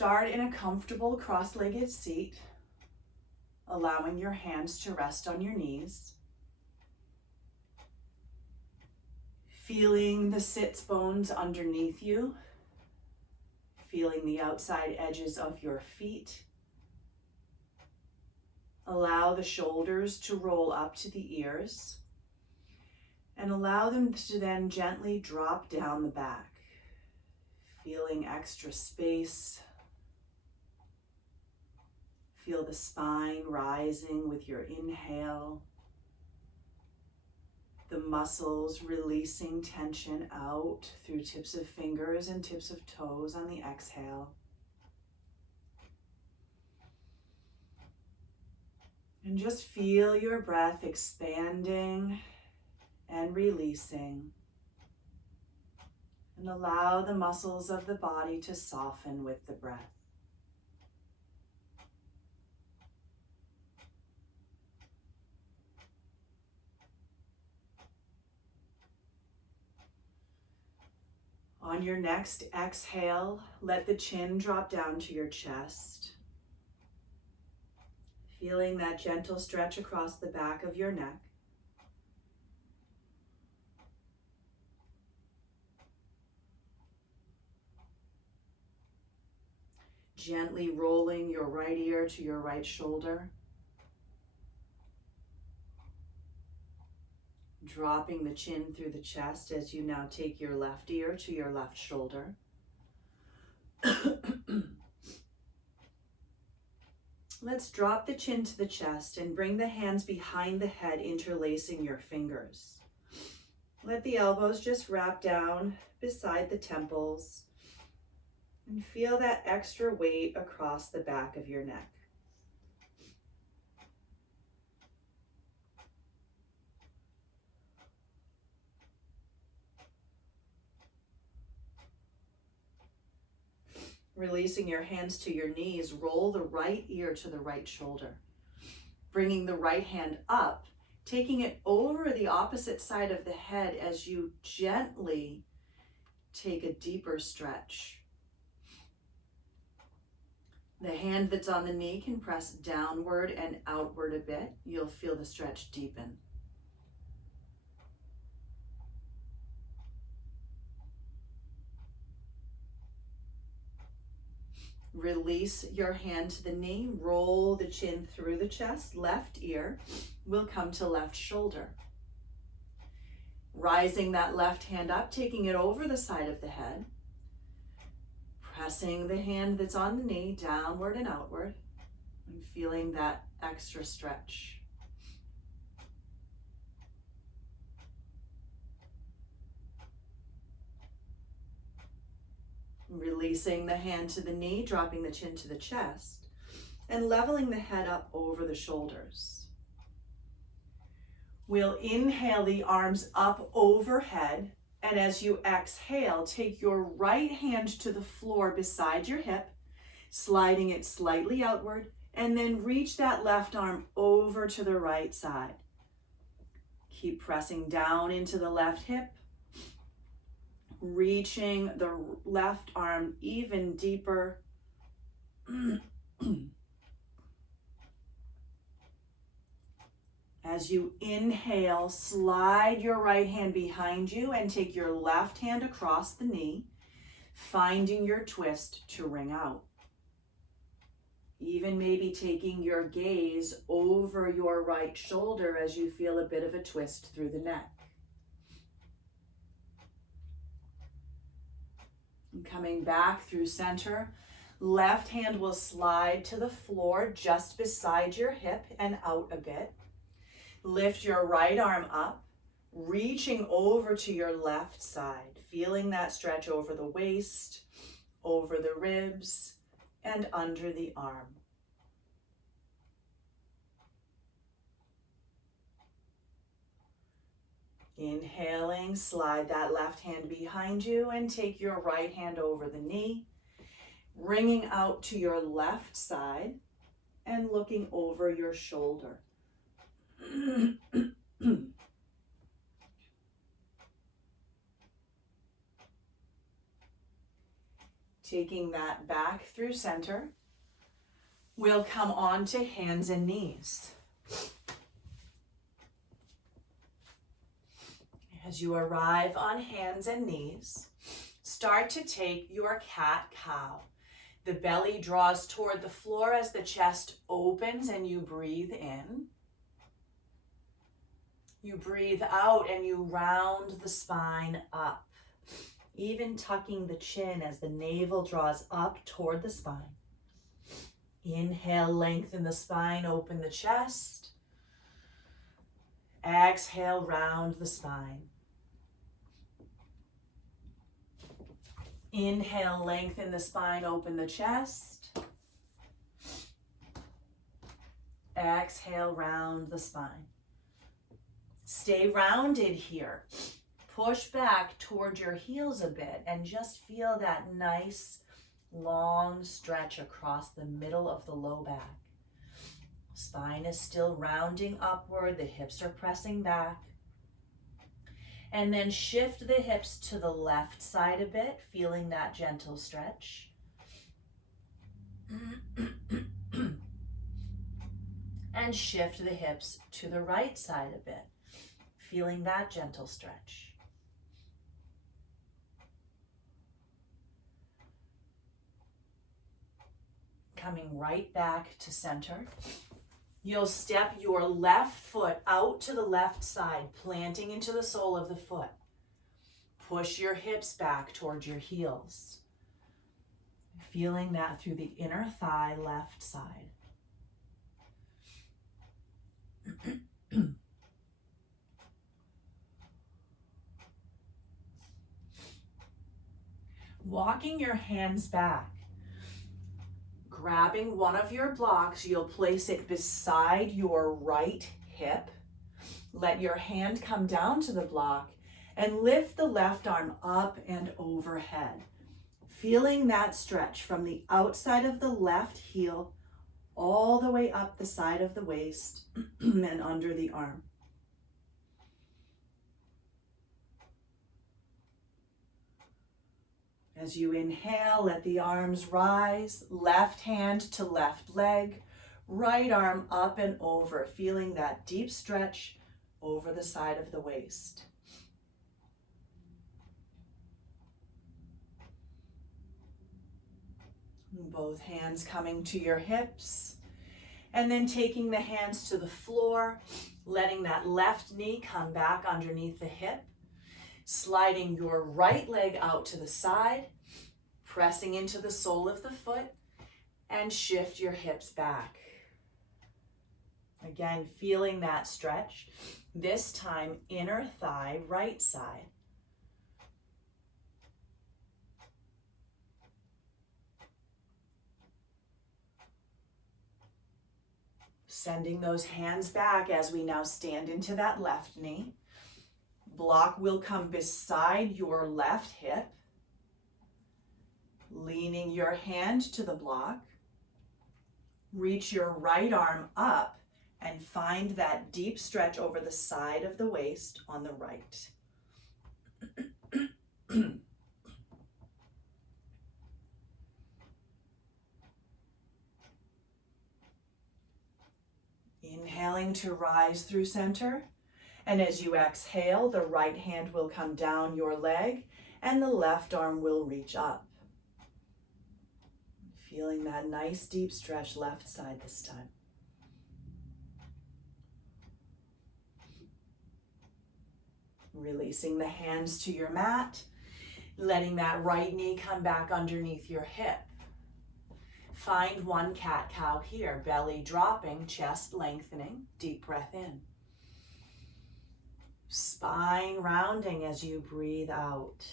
start in a comfortable cross-legged seat, allowing your hands to rest on your knees. Feeling the sits bones underneath you, feeling the outside edges of your feet. Allow the shoulders to roll up to the ears and allow them to then gently drop down the back, feeling extra space. Feel the spine rising with your inhale. The muscles releasing tension out through tips of fingers and tips of toes on the exhale. And just feel your breath expanding and releasing. And allow the muscles of the body to soften with the breath. On your next exhale, let the chin drop down to your chest. Feeling that gentle stretch across the back of your neck. Gently rolling your right ear to your right shoulder. Dropping the chin through the chest as you now take your left ear to your left shoulder. Let's drop the chin to the chest and bring the hands behind the head, interlacing your fingers. Let the elbows just wrap down beside the temples and feel that extra weight across the back of your neck. Releasing your hands to your knees, roll the right ear to the right shoulder. Bringing the right hand up, taking it over the opposite side of the head as you gently take a deeper stretch. The hand that's on the knee can press downward and outward a bit. You'll feel the stretch deepen. Release your hand to the knee, roll the chin through the chest, left ear will come to left shoulder. Rising that left hand up, taking it over the side of the head, pressing the hand that's on the knee downward and outward, and feeling that extra stretch. Releasing the hand to the knee, dropping the chin to the chest, and leveling the head up over the shoulders. We'll inhale the arms up overhead, and as you exhale, take your right hand to the floor beside your hip, sliding it slightly outward, and then reach that left arm over to the right side. Keep pressing down into the left hip, reaching the left arm even deeper. As you inhale, slide your right hand behind you and take your left hand across the knee, finding your twist to ring out. Even maybe taking your gaze over your right shoulder as you feel a bit of a twist through the neck. And coming back through center, left hand will slide to the floor just beside your hip and out a bit. Lift your right arm up, reaching over to your left side, feeling that stretch over the waist, over the ribs, and under the arm. Inhaling, slide that left hand behind you and take your right hand over the knee, bringing out to your left side and looking over your shoulder. Taking that back through center, we'll come on to hands and knees. As you arrive on hands and knees, start to take your cat-cow. The belly draws toward the floor as the chest opens and you breathe in. You breathe out and you round the spine up, even tucking the chin as the navel draws up toward the spine. Inhale, lengthen the spine, open the chest. Exhale, round the spine. Inhale, lengthen the spine, open the chest. Exhale, round the spine. Stay rounded here. Push back toward your heels a bit and just feel that nice long stretch across the middle of the low back. Spine is still rounding upward, the hips are pressing back. And then shift the hips to the left side a bit, feeling that gentle stretch. And shift the hips to the right side a bit, feeling that gentle stretch. Coming right back to center. You'll step your left foot out to the left side, planting into the sole of the foot. Push your hips back towards your heels. Feeling that through the inner thigh, left side. Walking your hands back. Grabbing one of your blocks, you'll place it beside your right hip. Let your hand come down to the block and lift the left arm up and overhead. Feeling that stretch from the outside of the left heel all the way up the side of the waist and under the arm. As you inhale, let the arms rise, left hand to left leg, right arm up and over, feeling that deep stretch over the side of the waist. Both hands coming to your hips, and then taking the hands to the floor, letting that left knee come back underneath the hip. Sliding your right leg out to the side, pressing into the sole of the foot, and shift your hips back. Again, feeling that stretch. This time, inner thigh, right side. Sending those hands back as we now stand into that left knee. Block will come beside your left hip, leaning your hand to the block. Reach your right arm up and find that deep stretch over the side of the waist on the right. Inhaling to rise through center. And as you exhale, the right hand will come down your leg and the left arm will reach up. Feeling that nice deep stretch left side this time. Releasing the hands to your mat, letting that right knee come back underneath your hip. Find one cat-cow here, belly dropping, chest lengthening, deep breath in. Spine rounding as you breathe out.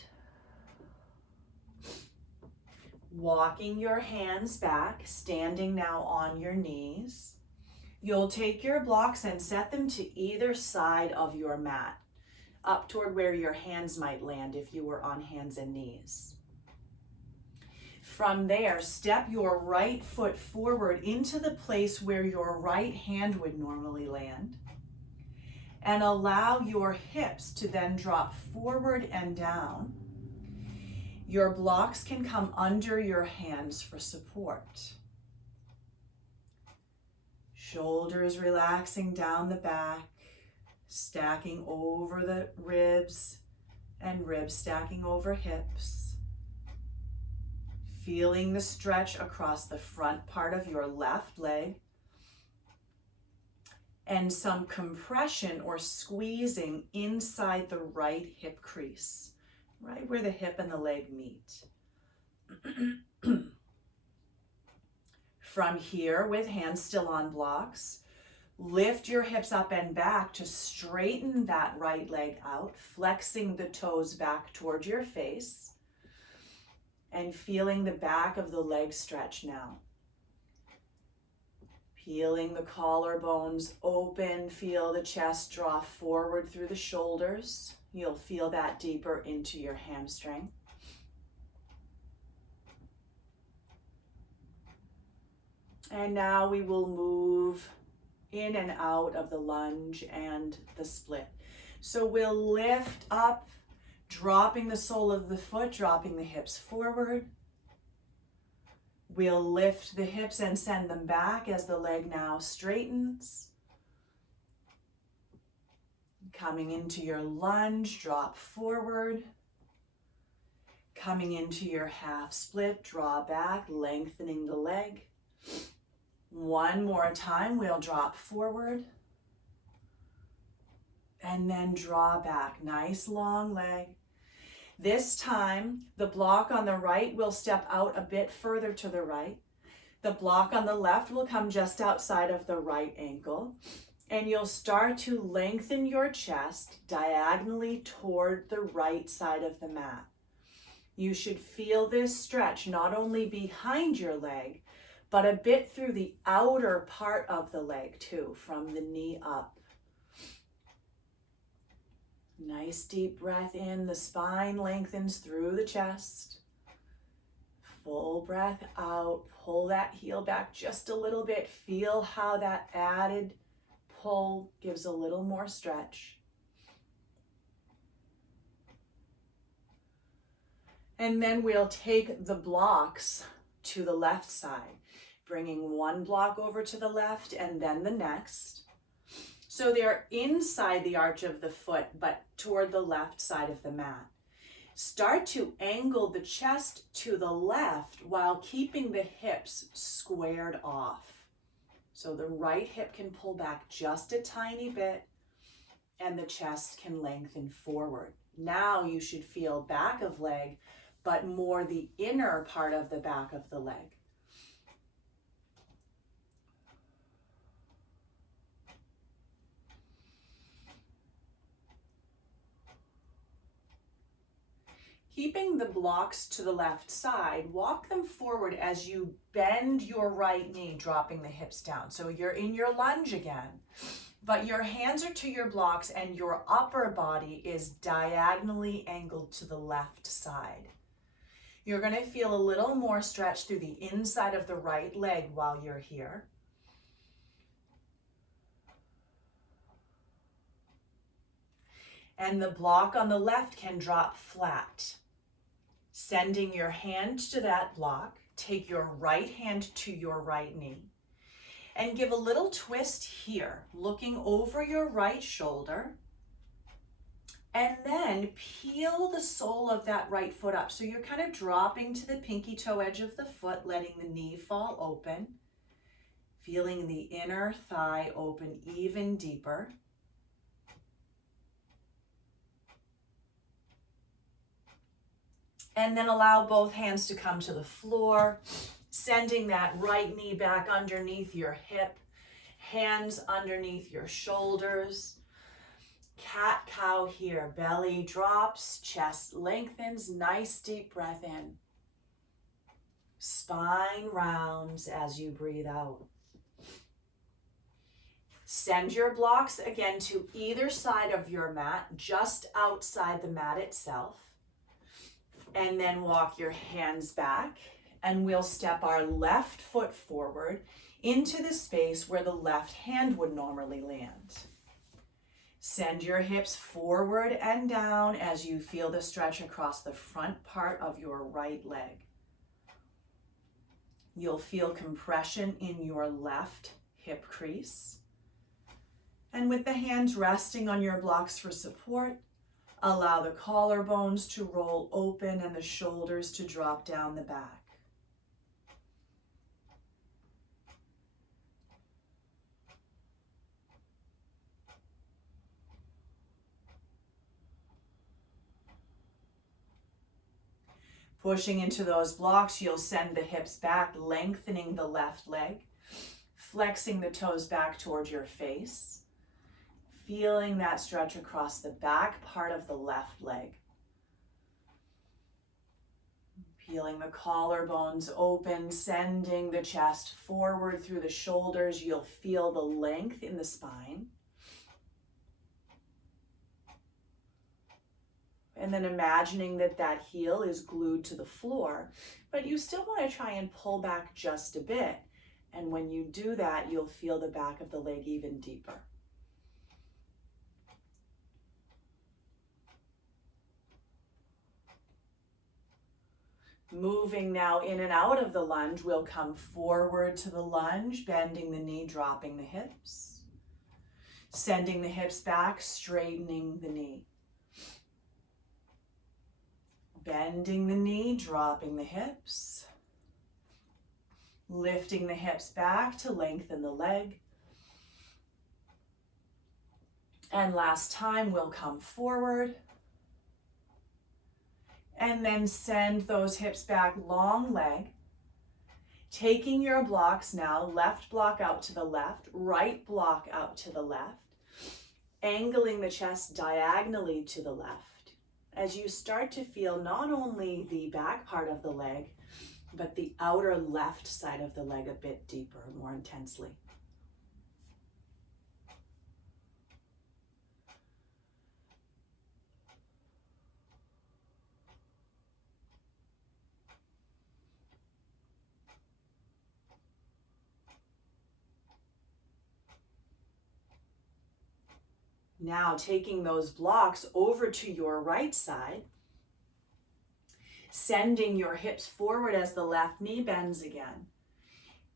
Walking your hands back, standing now on your knees. You'll take your blocks and set them to either side of your mat, up toward where your hands might land if you were on hands and knees. From there, step your right foot forward into the place where your right hand would normally land. And allow your hips to then drop forward and down. Your blocks can come under your hands for support. Shoulders relaxing down the back, stacking over the ribs, and ribs stacking over hips. Feeling the stretch across the front part of your left leg, and some compression or squeezing inside the right hip crease, right where the hip and the leg meet. From here, with hands still on blocks, lift your hips up and back to straighten that right leg out, flexing the toes back toward your face and feeling the back of the leg stretch now. Peeling the collarbones open, feel the chest draw forward through the shoulders. You'll feel that deeper into your hamstring. And now we will move in and out of the lunge and the split. So we'll lift up, dropping the sole of the foot, dropping the hips forward. We'll lift the hips and send them back as the leg now straightens. Coming into your lunge, drop forward. Coming into your half split, draw back, lengthening the leg. One more time, we'll drop forward and then draw back. Nice long leg. This time, the block on the right will step out a bit further to the right. The block on the left will come just outside of the right ankle, and you'll start to lengthen your chest diagonally toward the right side of the mat. You should feel this stretch not only behind your leg, but a bit through the outer part of the leg too, from the knee up. Nice deep breath in, the spine lengthens through the chest. Full breath out, pull that heel back just a little bit. Feel how that added pull gives a little more stretch. And then we'll take the blocks to the left side, bringing one block over to the left and then the next. So they're inside the arch of the foot, but toward the left side of the mat. Start to angle the chest to the left while keeping the hips squared off. So the right hip can pull back just a tiny bit and the chest can lengthen forward. Now you should feel back of leg, but more the inner part of the back of the leg. Keeping the blocks to the left side, walk them forward as you bend your right knee, dropping the hips down. So you're in your lunge again, but your hands are to your blocks and your upper body is diagonally angled to the left side. You're going to feel a little more stretch through the inside of the right leg while you're here. And the block on the left can drop flat. Sending your hand to that block, take your right hand to your right knee and give a little twist here, looking over your right shoulder, and then peel the sole of that right foot up. So you're kind of dropping to the pinky toe edge of the foot, letting the knee fall open, feeling the inner thigh open even deeper. And then allow both hands to come to the floor, sending that right knee back underneath your hip, hands underneath your shoulders. Cat-cow here, belly drops, chest lengthens, nice deep breath in. Spine rounds as you breathe out. Send your blocks again to either side of your mat, just outside the mat itself. And then walk your hands back and we'll step our left foot forward into the space where the left hand would normally land. Send your hips forward and down as you feel the stretch across the front part of your right leg. You'll feel compression in your left hip crease. And with the hands resting on your blocks for support, allow the collarbones to roll open and the shoulders to drop down the back. Pushing into those blocks, you'll send the hips back, lengthening the left leg, flexing the toes back towards your face, feeling that stretch across the back part of the left leg. Peeling the collarbones open, sending the chest forward through the shoulders. You'll feel the length in the spine. And then imagining that that heel is glued to the floor, but you still want to try and pull back just a bit. And when you do that, you'll feel the back of the leg even deeper. Moving now in and out of the lunge, we'll come forward to the lunge, bending the knee, dropping the hips. Sending the hips back, straightening the knee. Bending the knee, dropping the hips. Lifting the hips back to lengthen the leg. And last time, we'll come forward. And then send those hips back, long leg. Taking your blocks now, left block out to the left, right block out to the left. Angling the chest diagonally to the left. As you start to feel not only the back part of the leg, but the outer left side of the leg a bit deeper, more intensely. Now taking those blocks over to your right side, sending your hips forward as the left knee bends again.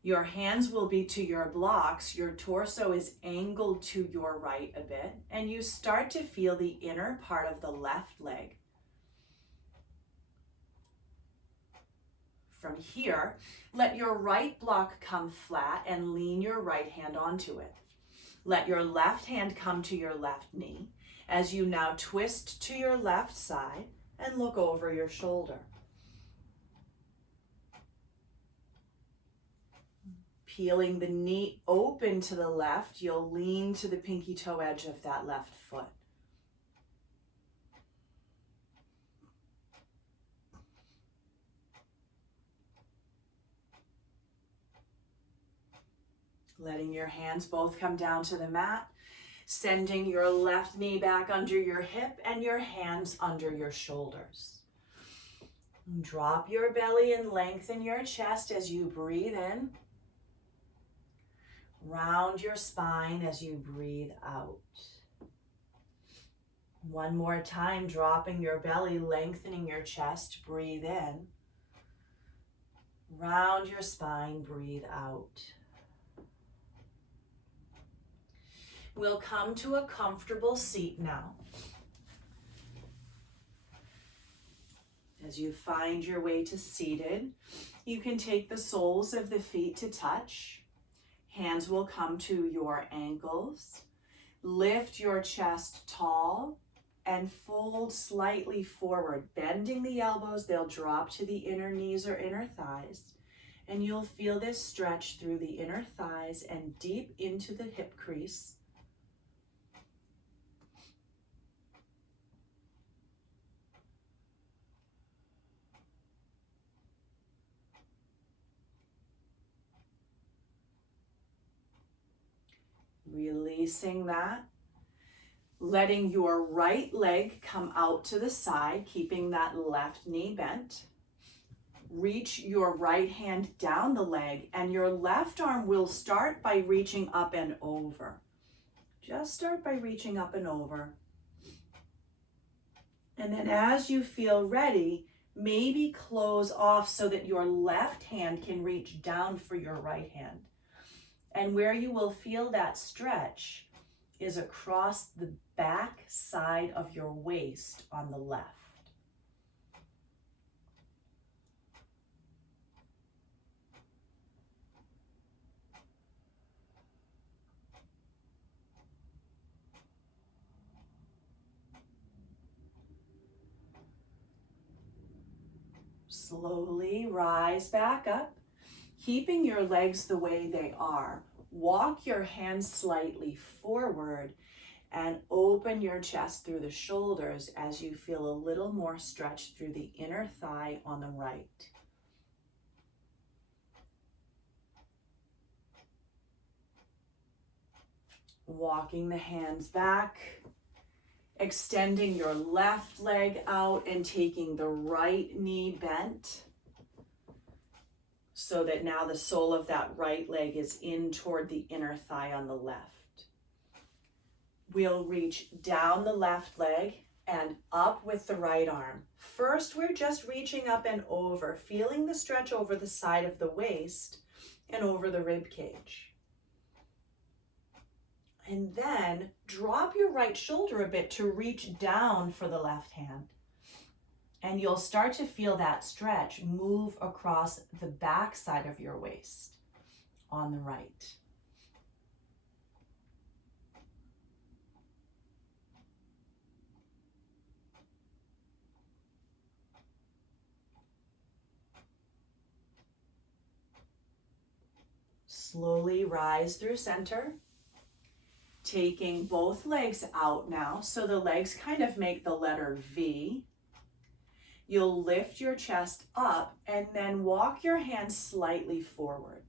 Your hands will be to your blocks, your torso is angled to your right a bit, and you start to feel the inner part of the left leg. From here, let your right block come flat and lean your right hand onto it. Let your left hand come to your left knee as you now twist to your left side and look over your shoulder. Peeling the knee open to the left, you'll lean to the pinky toe edge of that left foot. Letting your hands both come down to the mat, sending your left knee back under your hip and your hands under your shoulders. Drop your belly and lengthen your chest as you breathe in. Round your spine as you breathe out. One more time, dropping your belly, lengthening your chest, breathe in. Round your spine, breathe out. We'll come to a comfortable seat now. As you find your way to seated, you can take the soles of the feet to touch. Hands will come to your ankles. Lift your chest tall and fold slightly forward, bending the elbows. They'll drop to the inner knees or inner thighs. And you'll feel this stretch through the inner thighs and deep into the hip crease. Releasing that, letting your right leg come out to the side, keeping that left knee bent. Reach your right hand down the leg, and your left arm will start by reaching up and over. Just start by reaching up and over. And then as you feel ready, maybe close off so that your left hand can reach down for your right hand. And where you will feel that stretch is across the back side of your waist on the left. Slowly rise back up, keeping your legs the way they are. Walk your hands slightly forward and open your chest through the shoulders as you feel a little more stretch through the inner thigh on the right. Walking the hands back, extending your left leg out and taking the right knee bent so that now the sole of that right leg is in toward the inner thigh on the left. We'll reach down the left leg and up with the right arm. First, we're just reaching up and over, feeling the stretch over the side of the waist and over the rib cage. And then drop your right shoulder a bit to reach down for the left hand. And you'll start to feel that stretch move across the back side of your waist on the right. Slowly rise through center, taking both legs out now. So the legs kind of make the letter V. You'll lift your chest up and then walk your hands slightly forward.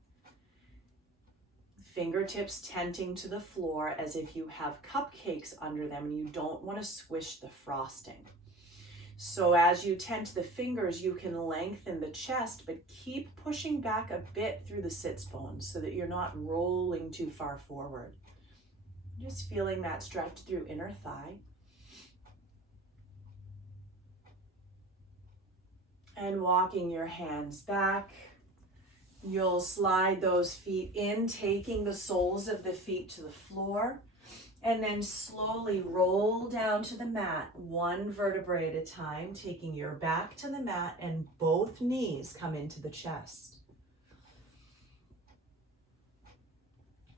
Fingertips tenting to the floor as if you have cupcakes under them and you don't want to squish the frosting. So as you tent the fingers, you can lengthen the chest, but keep pushing back a bit through the sits bones so that you're not rolling too far forward. Just feeling that stretch through inner thigh. And walking your hands back, you'll slide those feet in, taking the soles of the feet to the floor, and then slowly roll down to the mat, one vertebrae at a time, taking your back to the mat and both knees come into the chest.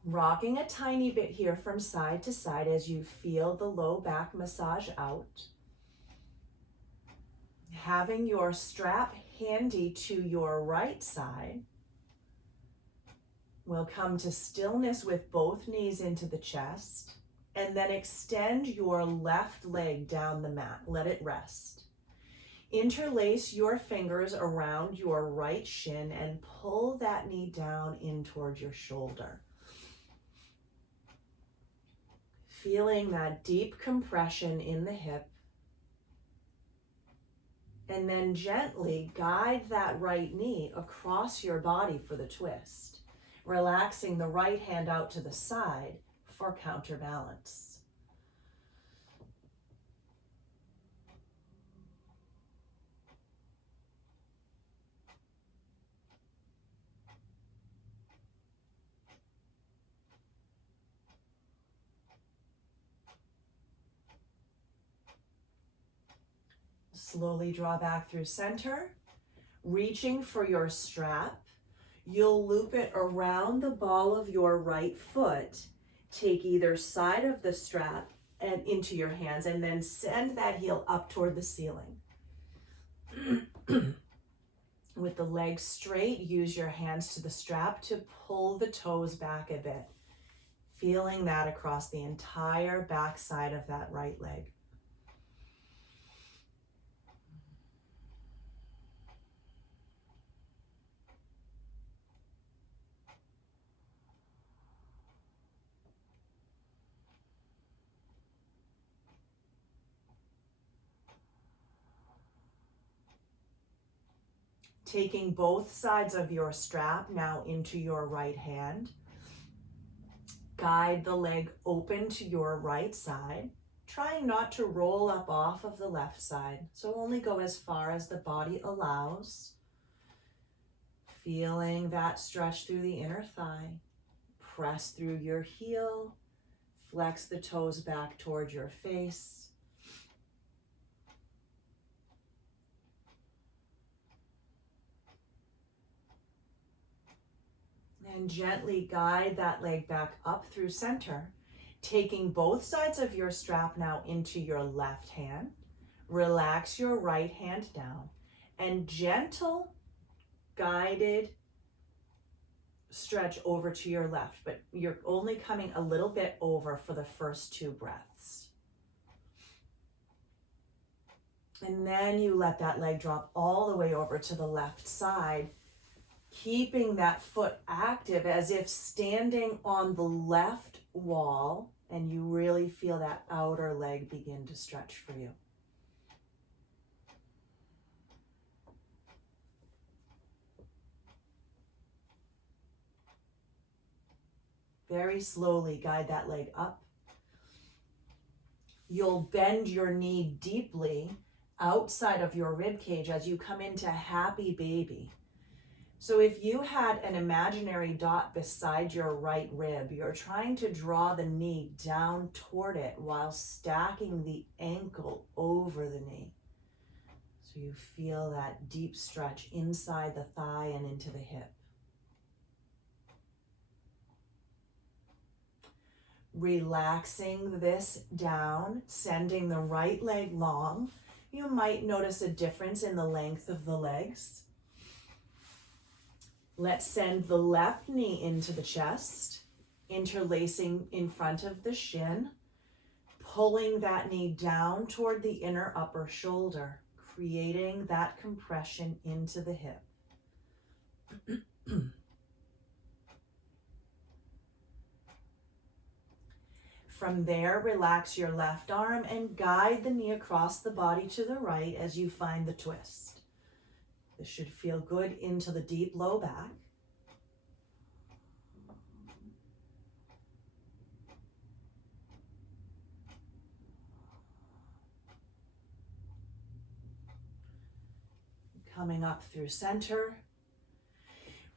Rocking a tiny bit here from side to side as you feel the low back massage out. Having your strap handy to your right side. We'll come to stillness with both knees into the chest. And then extend your left leg down the mat. Let it rest. Interlace your fingers around your right shin and pull that knee down in towards your shoulder. Feeling that deep compression in the hip. And then gently guide that right knee across your body for the twist. Relaxing the right hand out to the side for counterbalance. Slowly draw back through center, reaching for your strap. You'll loop it around the ball of your right foot. Take either side of the strap and into your hands and then send that heel up toward the ceiling. With the legs straight, use your hands to the strap to pull the toes back a bit. Feeling that across the entire back side of that right leg. Taking both sides of your strap now into your right hand. Guide the leg open to your right side, trying not to roll up off of the left side. So only go as far as the body allows. Feeling that stretch through the inner thigh. Press through your heel. Flex the toes back toward your face. And gently guide that leg back up through center, taking both sides of your strap now into your left hand. Relax your right hand down and gentle, guided stretch over to your left, but you're only coming a little bit over for the first 2 breaths. And then you let that leg drop all the way over to the left side, keeping that foot active as if standing on the left wall, and you really feel that outer leg begin to stretch for you. Very slowly guide that leg up. You'll bend your knee deeply outside of your rib cage as you come into happy baby. So if you had an imaginary dot beside your right rib, you're trying to draw the knee down toward it while stacking the ankle over the knee. So you feel that deep stretch inside the thigh and into the hip. Relaxing this down, sending the right leg long. You might notice a difference in the length of the legs. Let's send the left knee into the chest, interlacing in front of the shin, pulling that knee down toward the inner upper shoulder, creating that compression into the hip. From there, relax your left arm and guide the knee across the body to the right as you find the twist. This should feel good into the deep low back. Coming up through center.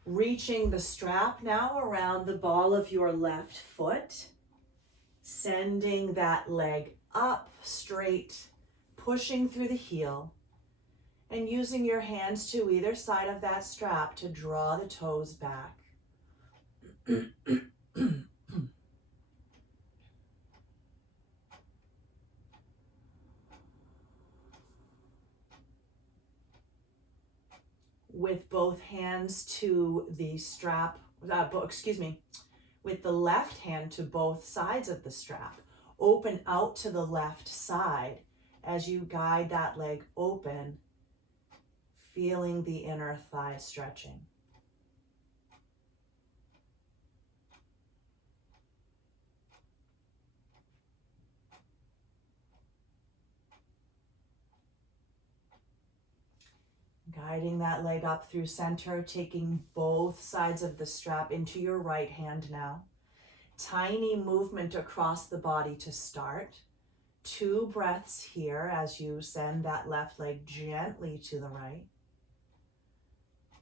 Reaching the strap now around the ball of your left foot. Sending that leg up straight, pushing through the heel. And using your hands to either side of that strap to draw the toes back. With both hands to the strap, with the left hand to both sides of the strap. Open out to the left side as you guide that leg open, feeling the inner thigh stretching. Guiding that leg up through center, taking both sides of the strap into your right hand now. Tiny movement across the body to start. 2 breaths here as you send that left leg gently to the right.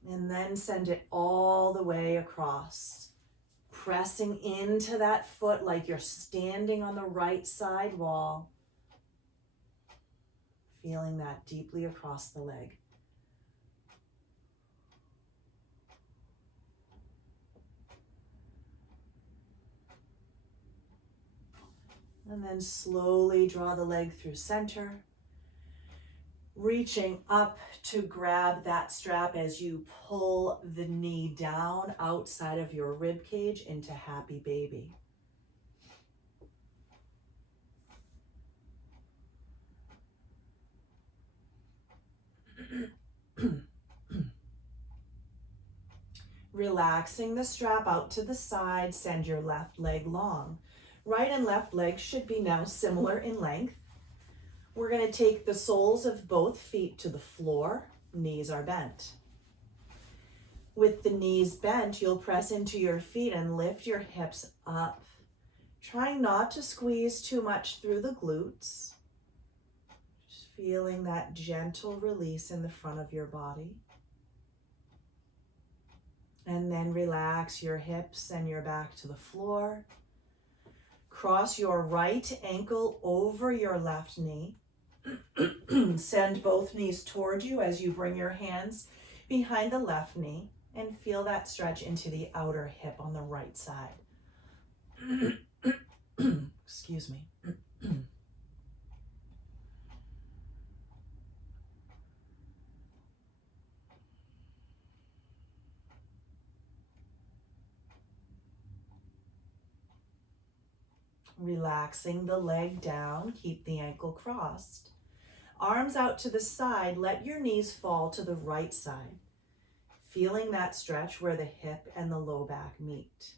And then send it all the way across, pressing into that foot like you're standing on the right side wall, feeling that deeply across the leg. And then slowly draw the leg through center, reaching up to grab that strap as you pull the knee down outside of your rib cage into happy baby. Relaxing the strap out to the side, send your left leg long. Right and left legs should be now similar in length. We're going to take the soles of both feet to the floor. Knees are bent. With the knees bent, you'll press into your feet and lift your hips up Trying not to squeeze too much through the glutes. Just feeling that gentle release in the front of your body. And then relax your hips and your back to the floor. Cross your right ankle over your left knee. Send both knees toward you as you bring your hands behind the left knee and feel that stretch into the outer hip on the right side. Excuse me. Relaxing the leg down, keep the ankle crossed. Arms out to the side, let your knees fall to the right side. Feeling that stretch where the hip and the low back meet.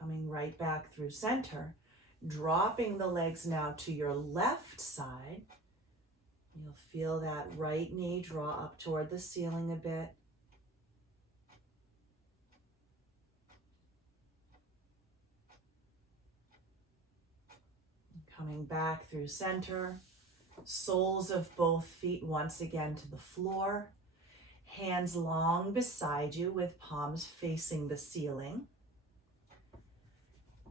Coming right back through center, dropping the legs now to your left side. You'll feel that right knee draw up toward the ceiling a bit. Coming back through center, soles of both feet once again to the floor. Hands long beside you with palms facing the ceiling.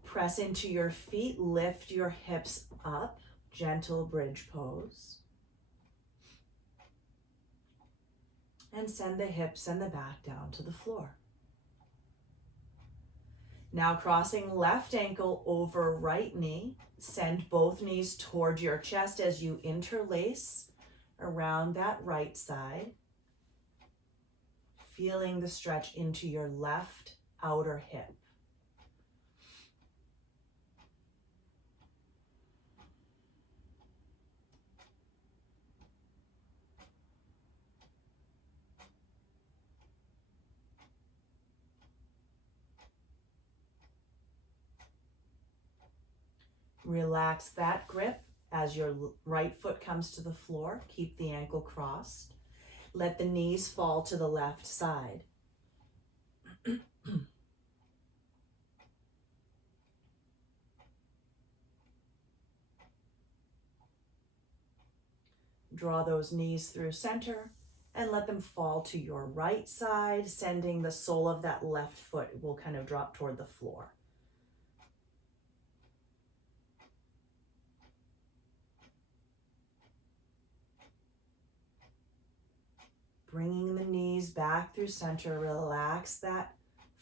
Press into your feet, lift your hips up, gentle bridge pose. And send the hips and the back down to the floor. Now crossing left ankle over right knee, send both knees toward your chest as you interlace around that right side. Feeling the stretch into your left outer hip. Relax that grip as your right foot comes to the floor. Keep the ankle crossed. Let the knees fall to the left side. Draw those knees through center and let them fall to your right side, sending the sole of that left foot will kind of drop toward the floor. Bringing the knees back through center, relax that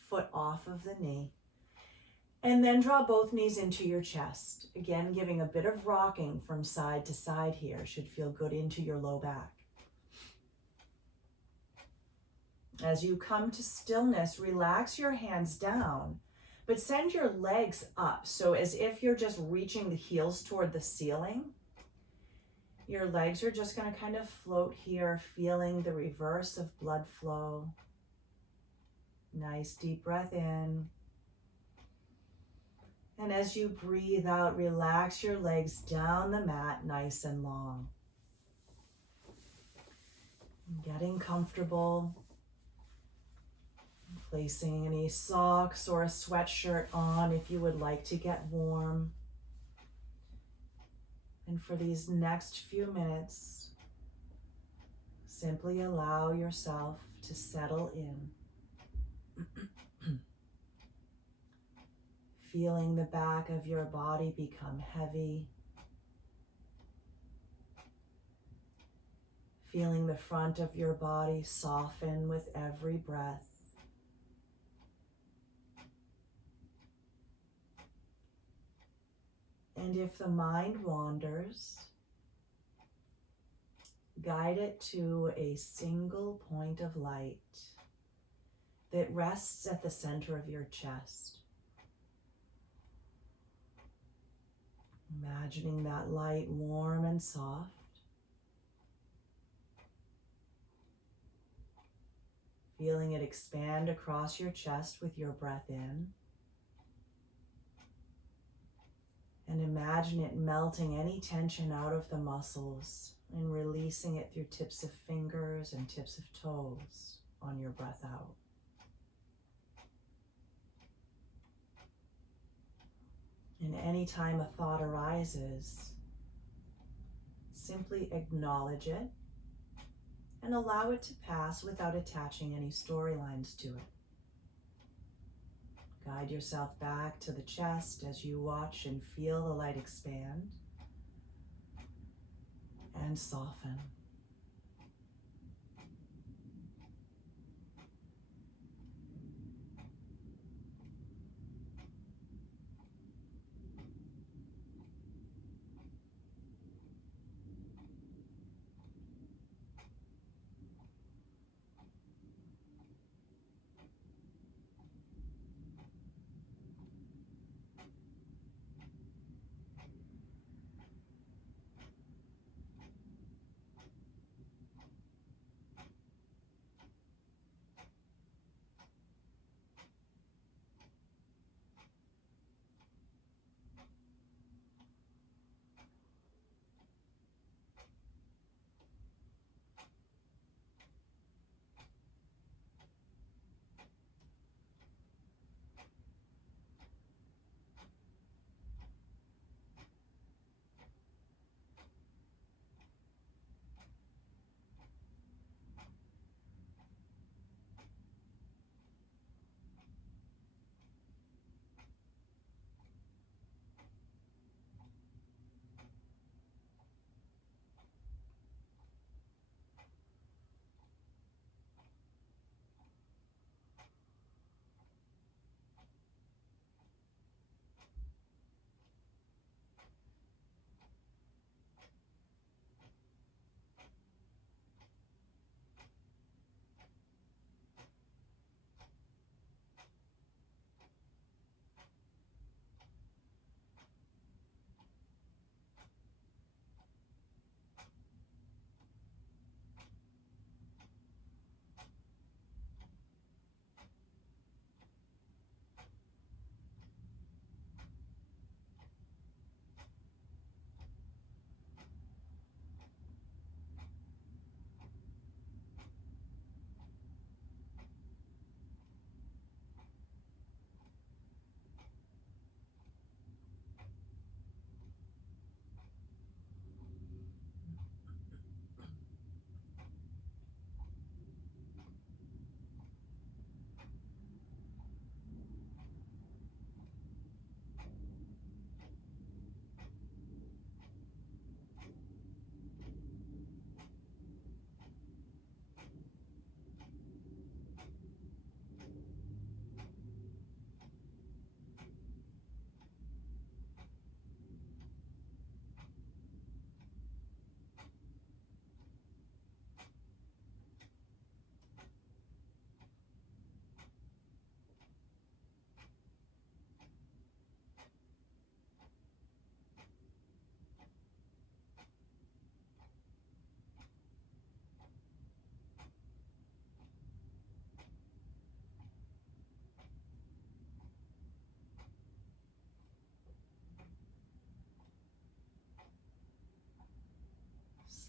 foot off of the knee. And then draw both knees into your chest. Again, giving a bit of rocking from side to side here. Should feel good into your low back. As you come to stillness, relax your hands down, but send your legs up. So as if you're just reaching the heels toward the ceiling. Your legs are just going to kind of float here, feeling the reverse of blood flow. Nice deep breath in. And as you breathe out, relax your legs down the mat nice and long. Getting comfortable. Placing any socks or a sweatshirt on if you would like to get warm. And for these next few minutes, simply allow yourself to settle in. Feeling the back of your body become heavy. Feeling the front of your body soften with every breath. And if the mind wanders, guide it to a single point of light that rests at the center of your chest. Imagining that light warm and soft. Feeling it expand across your chest with your breath in. And imagine it melting any tension out of the muscles and releasing it through tips of fingers and tips of toes on your breath out. And anytime a thought arises, simply acknowledge it and allow it to pass without attaching any storylines to it. Guide yourself back to the chest as you watch and feel the light expand and soften.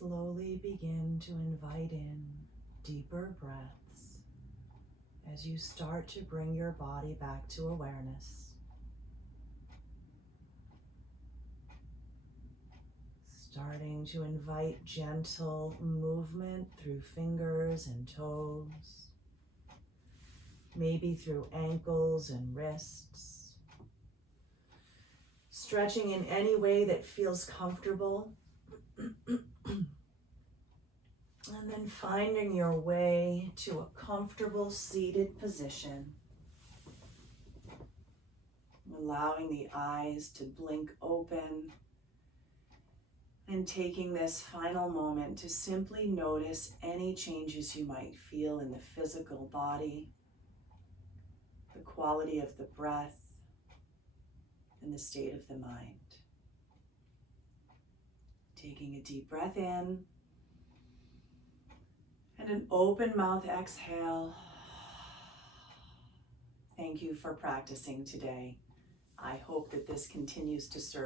Slowly begin to invite in deeper breaths as you start to bring your body back to awareness. Starting to invite gentle movement through fingers and toes, maybe through ankles and wrists. Stretching in any way that feels comfortable. And then finding your way to a comfortable seated position. Allowing the eyes to blink open. And taking this final moment to simply notice any changes you might feel in the physical body, the quality of the breath, and the state of the mind. Taking a deep breath in and an open mouth exhale. Thank you for practicing today. I hope that this continues to serve